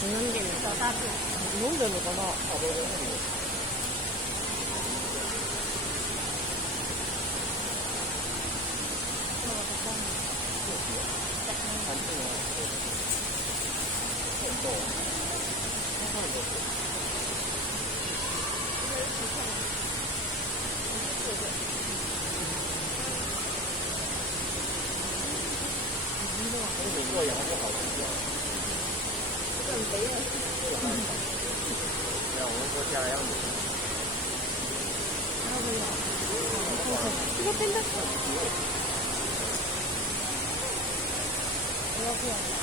중앙대는 또 따뜻. 중앙대는 가나? 이거 양도好吃。야,我说加样子。 이거 뺀다. 이렇게.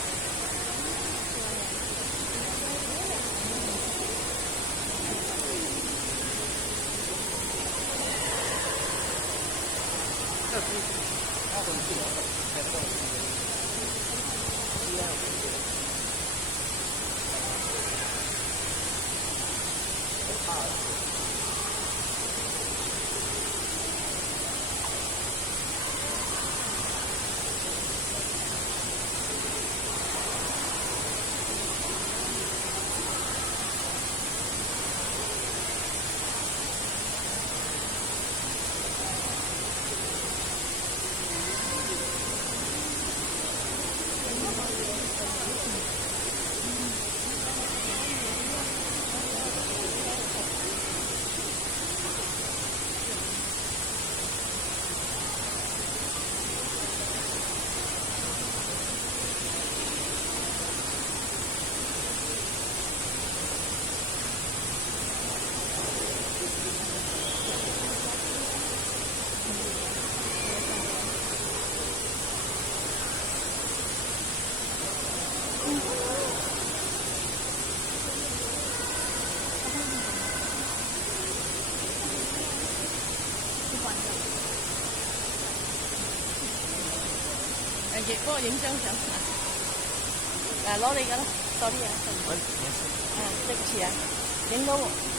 Chị có影相相嗱，攞你噶啦，多啲嘢。對唔住啊，影到喎。